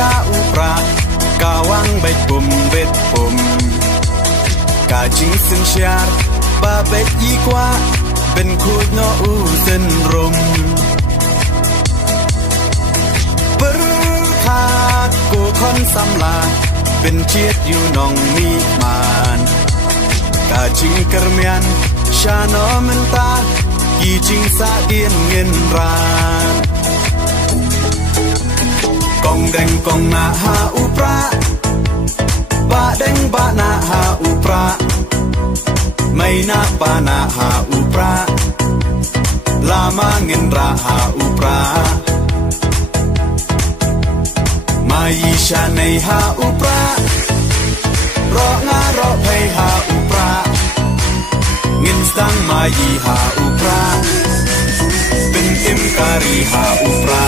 ya upra kawang bet pum ka jing sin shar ba bet yi kwa ben khut no u sin rum berkat ku kon samla ben chiet yu nong mi man ka jing kermian shano menta ki jing sa dien ngin ran kong deng kong na ha upra ba deng ba na ha upra mai na pa na ha upra lama ngin ra ha upra mai sha nei ha upra ro nga ro phai ha upra ngin sang mai ha upra bin im kari ha upra